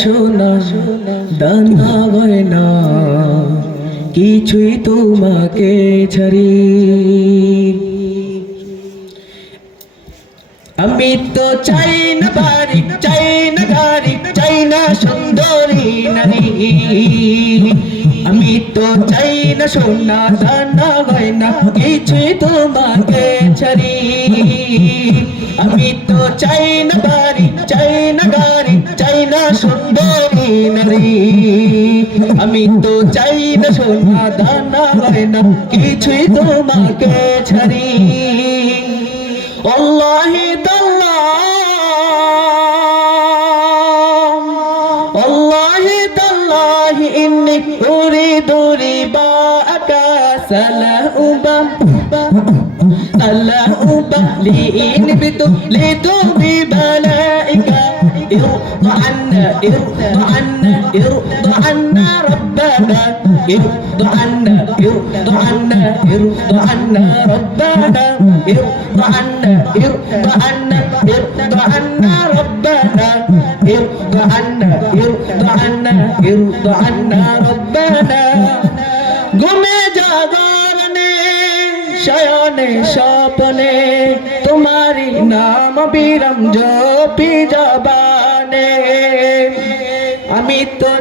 সোনা দানা গয়না কিছুই তোমাকে ছাড়ি। আমি তো চাই না বাড়ি, চাই না গাড়ি, চাই না সুন্দরী নারী। আমি তো চাই না সোনা দানা গয়না কিছুই তোমাকে ছাড়ি। আমি তো চাই না বাড়ি, চাই না গাড়ি, চাই না সুন্দরী নারী। আমি তো চাই না সোনা দানা গয়না কিছুই তোমাকে ছাড়ি। والله تالله إني أريد رباك سلأبا لئن ابتليت ببلائك ارض عنا ربنا ارض عنا ربنا ارض عنا ربنا ارض عنا ربنا ঘুমে জাগরণে শয়নে স্বপ্নে তোমারি নাম বিরাম জপি জবানে। আমি তো